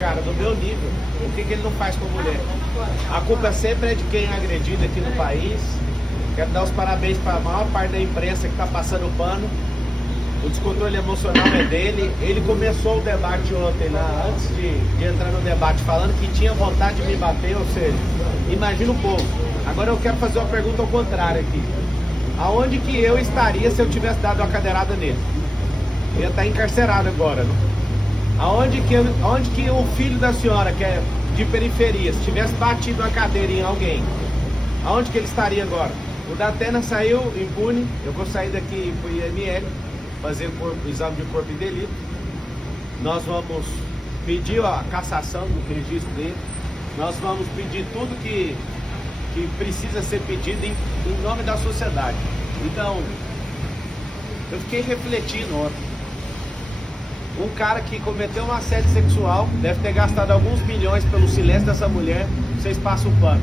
Cara, do meu nível, o que ele não faz com a mulher? A culpa sempre é de quem é agredido aqui no país. Quero dar os parabéns para a maior parte da imprensa que está passando o pano. O descontrole emocional é dele. Ele começou o debate ontem, lá, antes de entrar no debate, falando que tinha vontade de me bater, ou seja, imagina o povo. Agora eu quero fazer uma pergunta ao contrário aqui. Aonde que eu estaria se eu tivesse dado uma cadeirada nele? Eu ia estar encarcerado agora, né? Aonde que o filho da senhora, que é de periferia, se tivesse batido uma cadeira em alguém, aonde que ele estaria agora? O Datena saiu impune. Eu vou sair daqui pro IML, fazer o exame de corpo de delito. Nós vamos pedir a cassação do registro dele. Nós vamos pedir tudo que precisa ser pedido em nome da sociedade. Então, eu fiquei refletindo ontem. Um cara que cometeu um assédio sexual, deve ter gastado alguns milhões pelo silêncio dessa mulher, vocês passam o pano.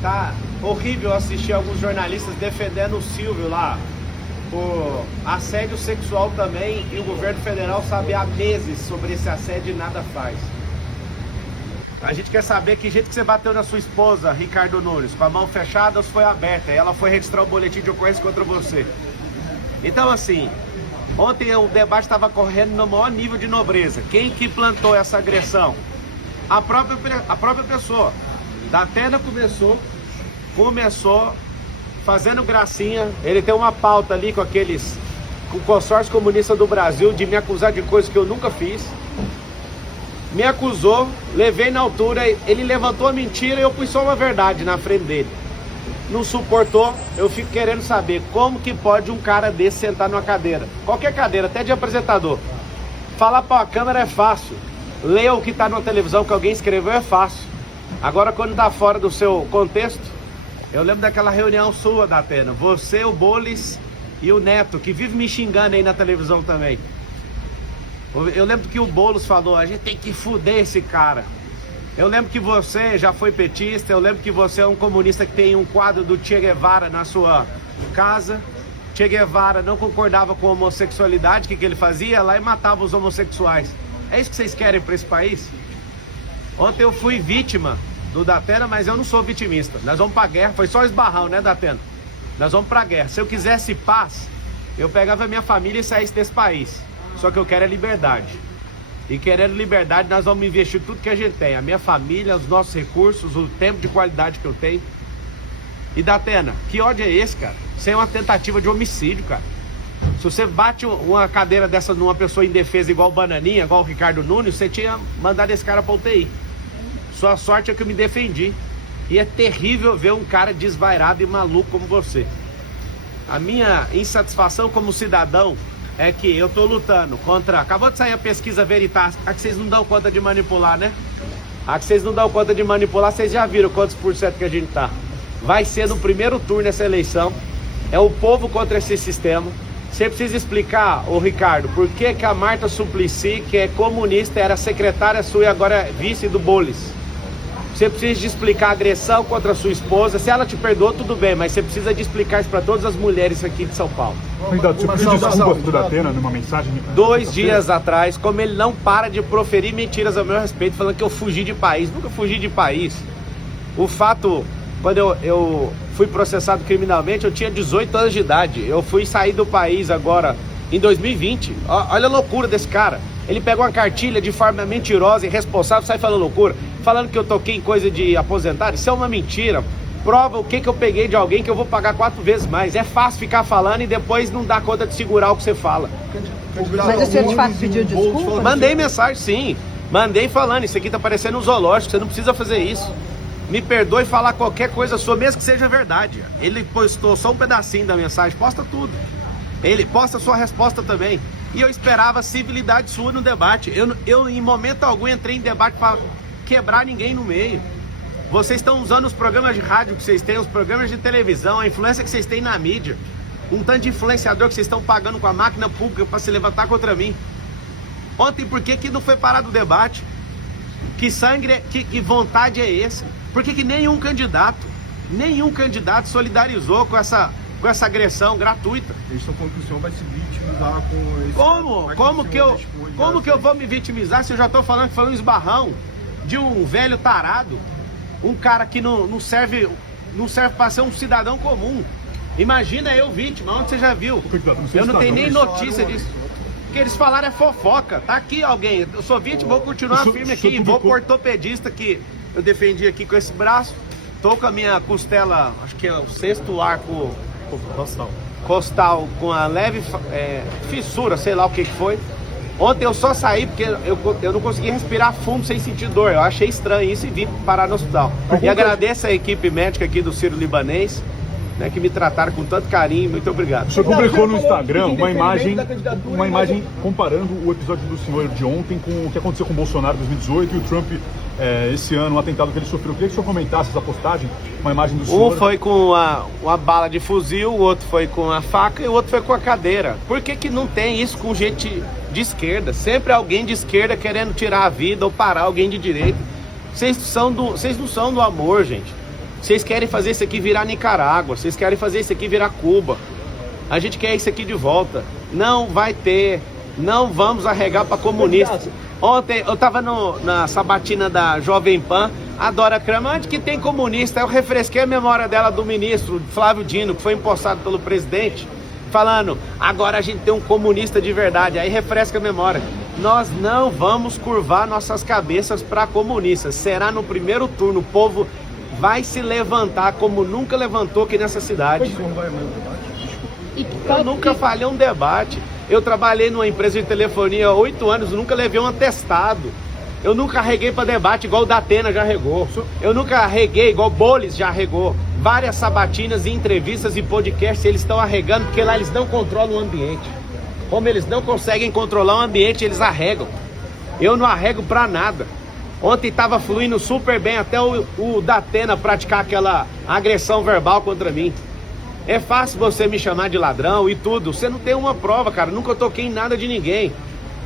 Tá horrível assistir alguns jornalistas defendendo o Silvio lá por assédio sexual também, e o governo federal sabe há meses sobre esse assédio e nada faz. A gente quer saber que jeito que você bateu na sua esposa, Ricardo Nunes, com a mão fechada ou se foi aberta, e ela foi registrar o boletim de ocorrência contra você. Então assim, ontem o debate estava correndo no maior nível de nobreza. Quem que plantou essa agressão? A própria pessoa. Datena começou fazendo gracinha. Ele tem uma pauta ali com o consórcio comunista do Brasil de me acusar de coisas que eu nunca fiz. Me acusou, levei na altura, ele levantou a mentira e eu pus só uma verdade na frente dele. Não suportou, eu fico querendo saber como que pode um cara desse sentar numa cadeira, qualquer cadeira, até de apresentador. Falar para a câmera é fácil, ler o que está na televisão que alguém escreveu é fácil. Agora quando está fora do seu contexto, eu lembro daquela reunião sua, Datena, você, o Bolis e o Neto, que vive me xingando aí na televisão também. Eu lembro que o Boulos falou, a gente tem que fuder esse cara. Eu lembro que você já foi petista, eu lembro que você é um comunista que tem um quadro do Che Guevara na sua casa. Che Guevara não concordava com a homossexualidade, o que ele fazia? Lá e matava os homossexuais. É isso que vocês querem para esse país? Ontem eu fui vítima do Datena, mas eu não sou vitimista. Nós vamos pra guerra, foi só esbarrão, né, Datena? Nós vamos pra guerra. Se eu quisesse paz, eu pegava minha família e saísse desse país. Só que eu quero é liberdade. E querendo liberdade, nós vamos investir tudo que a gente tem. A minha família, os nossos recursos, o tempo de qualidade que eu tenho. E Datena, que ódio é esse, cara? Isso é uma tentativa de homicídio, cara. Se você bate uma cadeira dessa numa pessoa indefesa igual o Bananinha, igual o Ricardo Nunes, você tinha mandado esse cara pra UTI. Sua sorte é que eu me defendi. E é terrível ver um cara desvairado e maluco como você. A minha insatisfação como cidadão é que eu tô lutando contra... Acabou de sair a pesquisa Veritas, a que vocês não dão conta de manipular, né? A que vocês não dão conta de manipular, vocês já viram quantos por cento que a gente tá. Vai ser no primeiro turno essa eleição. É o povo contra esse sistema. Você precisa explicar, ô Ricardo, por que que a Marta Suplicy, que é comunista, era secretária sua e agora é vice do Bolis. Você precisa de explicar a agressão contra a sua esposa. Se ela te perdoou, tudo bem, mas você precisa de explicar isso para todas as mulheres aqui de São Paulo. Você pediu desculpas pro Datena numa mensagem? 2 dias atrás, como ele não para de proferir mentiras ao meu respeito, falando que eu fugi de país. Nunca fugi de país. O fato, quando eu fui processado criminalmente, eu tinha 18 anos de idade. Eu fui sair do país agora em 2020. Olha a loucura desse cara. Ele pegou uma cartilha de forma mentirosa e irresponsável, sai falando loucura, falando que eu toquei em coisa de aposentado. Isso é uma mentira. Prova o que eu peguei de alguém que eu vou pagar 4 vezes mais. É fácil ficar falando e depois não dar conta de segurar o que você fala. Mas o senhor de fato pediu desculpa? Mandei mensagem, sim. Mandei falando, isso aqui tá parecendo um zoológico, você não precisa fazer isso. Me perdoe falar qualquer coisa sua, mesmo que seja verdade. Ele postou só um pedacinho da mensagem, posta tudo. Ele posta sua resposta também. E eu esperava civilidade sua no debate. Eu em momento algum entrei em debate para quebrar ninguém no meio. Vocês estão usando os programas de rádio que vocês têm, os programas de televisão, a influência que vocês têm na mídia. Um tanto de influenciador que vocês estão pagando com a máquina pública para se levantar contra mim. Ontem, por que não foi parado o debate? Que sangue, que vontade é esse? Por que nenhum candidato solidarizou com essa com essa agressão gratuita. Eles estão falando que o senhor vai se vitimizar com esse... Como que eu vou me vitimizar se eu já estou falando que foi um esbarrão de um velho tarado, um cara que não serve para ser um cidadão comum? Imagina eu vítima, onde você já viu? Eu não tenho nem notícia disso. O que eles falaram é fofoca. Tá aqui alguém, eu sou vítima, vou continuar firme aqui, vou pro ortopedista que eu defendi aqui com esse braço. Tô com a minha costela, acho que é o 6º arco costal com a leve fissura, sei lá o que foi. Ontem eu só saí porque eu não consegui respirar fundo sem sentir dor. Eu achei estranho isso e vim parar no hospital. E agradeço a equipe médica aqui do Sírio-Libanês, né, que me trataram com tanto carinho. Muito obrigado. O senhor publicou no Instagram uma imagem comparando o episódio do senhor de ontem com o que aconteceu com o Bolsonaro em 2018 e o Trump esse ano, o atentado que ele sofreu. Eu queria que o senhor comentasse essa postagem, uma imagem do senhor. Um foi com uma bala de fuzil, o outro foi com a faca e o outro foi com a cadeira. Por que não tem isso com gente de esquerda? Sempre alguém de esquerda querendo tirar a vida ou parar alguém de direita. Vocês não são do amor, gente. Vocês querem fazer isso aqui virar Nicarágua, vocês querem fazer isso aqui virar Cuba. A gente quer isso aqui de volta. Não vai ter, não vamos arregar para comunista. Ontem eu tava na sabatina da Jovem Pan, a Dora Kramer, onde que tem comunista? Eu refresquei a memória dela do ministro Flávio Dino, que foi empossado pelo presidente, falando, agora a gente tem um comunista de verdade. Aí refresca a memória. Nós não vamos curvar nossas cabeças para comunistas. Será no primeiro turno, o povo vai se levantar como nunca levantou aqui nessa cidade. Eu nunca falhei um debate. Eu trabalhei numa empresa de telefonia há 8 anos, nunca levei um atestado. Eu nunca arreguei para debate igual o Datena já arregou. Eu nunca arreguei igual o Bolis já arregou. Várias sabatinas e entrevistas e podcasts eles estão arregando porque lá eles não controlam o ambiente. Como eles não conseguem controlar o ambiente, eles arregam. Eu não arrego para nada. Ontem estava fluindo super bem até o Datena praticar aquela agressão verbal contra mim. É fácil você me chamar de ladrão e tudo. Você não tem uma prova, cara. Nunca toquei em nada de ninguém.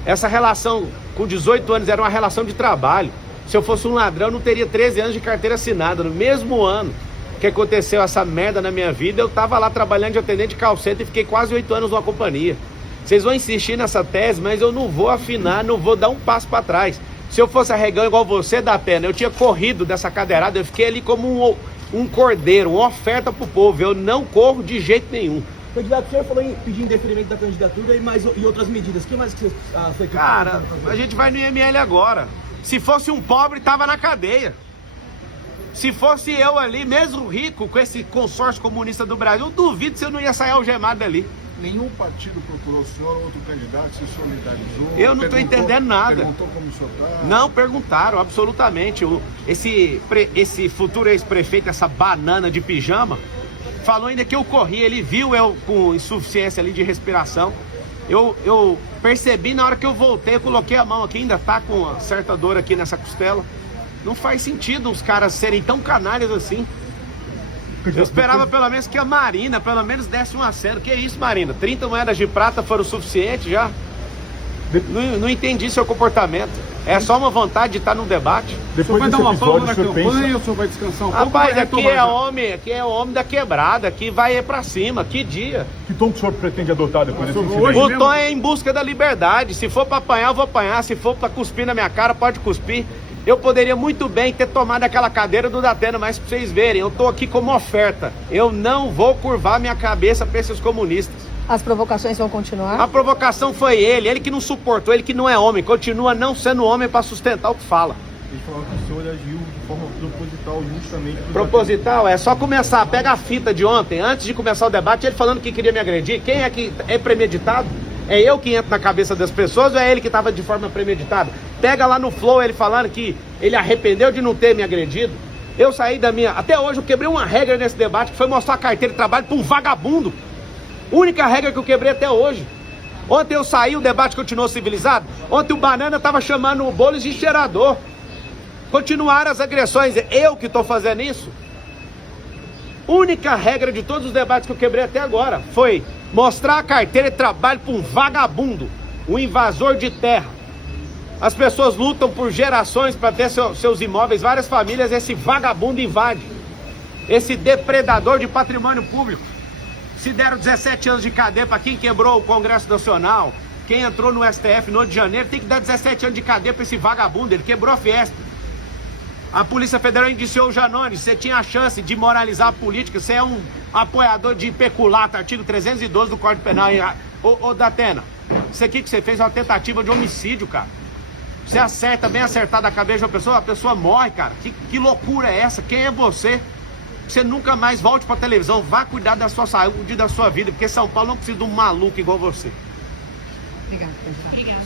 Essa relação com 18 anos era uma relação de trabalho. Se eu fosse um ladrão, eu não teria 13 anos de carteira assinada. No mesmo ano que aconteceu essa merda na minha vida, eu tava lá trabalhando de atendente de call center e fiquei quase 8 anos numa companhia. Vocês vão insistir nessa tese, mas eu não vou afinar, não vou dar um passo para trás. Se eu fosse arregão igual você, Datena, eu tinha corrido dessa cadeirada, eu fiquei ali como um cordeiro, uma oferta pro povo. Eu não corro de jeito nenhum. Candidato, o senhor falou em pedir indeferimento da candidatura e outras medidas. O que mais que você foi? Cara, a gente vai no IML agora. Se fosse um pobre, tava na cadeia. Se fosse eu ali, mesmo rico, com esse consórcio comunista do Brasil, eu duvido se eu não ia sair algemado dali. Nenhum partido procurou o senhor ou outro candidato se solidarizou? Eu não estou entendendo nada. Perguntou como o senhor está? Não perguntaram, absolutamente. Esse futuro ex-prefeito, essa banana de pijama, falou ainda que eu corri. Ele viu eu com insuficiência ali de respiração. Eu percebi na hora que eu voltei, eu coloquei a mão aqui, ainda tá com uma certa dor aqui nessa costela. Não faz sentido os caras serem tão canalhas assim. Eu esperava pelo menos que a Marina, pelo menos desse um aceno. Que isso, Marina? 30 moedas de prata foram o suficiente já? Não entendi seu comportamento. É só uma vontade de estar num debate. Depois vai dar uma pausa na campanha pensa... ou o senhor vai descansar um Rapaz, pouco? aqui é homem da quebrada, aqui vai pra cima, que dia. Que tom que o senhor pretende adotar depois desse incidente? O tom é em busca da liberdade. Se for pra apanhar, eu vou apanhar. Se for pra cuspir na minha cara, pode cuspir. Eu poderia muito bem ter tomado aquela cadeira do Datena, mas pra vocês verem, eu tô aqui como oferta. Eu não vou curvar minha cabeça pra esses comunistas. As provocações vão continuar? A provocação foi ele que não suportou, ele que não é homem, continua não sendo homem pra sustentar o que fala. Ele falou que o senhor agiu de forma proposital justamente... Proposital? É só começar, pega a fita de ontem, antes de começar o debate, ele falando que queria me agredir. Quem é que é premeditado? É eu que entro na cabeça das pessoas ou é ele que estava de forma premeditada? Pega lá no Flow ele falando que ele arrependeu de não ter me agredido. Eu saí da minha... Até hoje eu quebrei uma regra nesse debate, que foi mostrar a carteira de trabalho para um vagabundo. Única regra que eu quebrei até hoje. Ontem eu saí, o debate continuou civilizado. Ontem o Banana estava chamando o Bolis de cheirador. Continuaram as agressões. Eu que estou fazendo isso. Única regra de todos os debates que eu quebrei até agora foi mostrar a carteira de trabalho para um vagabundo, um invasor de terra. As pessoas lutam por gerações para ter seus imóveis, várias famílias, esse vagabundo invade. Esse depredador de patrimônio público. Se deram 17 anos de cadeia para quem quebrou o Congresso Nacional, quem entrou no STF no 8 de janeiro, tem que dar 17 anos de cadeia para esse vagabundo, ele quebrou a Fiesp. A Polícia Federal indiciou o Janones, você tinha a chance de moralizar a política, você é um apoiador de peculato, artigo 312 do Código Penal. Ô Datena, isso aqui que você fez é uma tentativa de homicídio, cara. Você acerta, bem acertado a cabeça de uma a pessoa morre, cara. Que loucura é essa? Quem é você? Você nunca mais volte pra televisão, vá cuidar da sua saúde e da sua vida, porque São Paulo não precisa de um maluco igual você. Obrigada. Obrigada.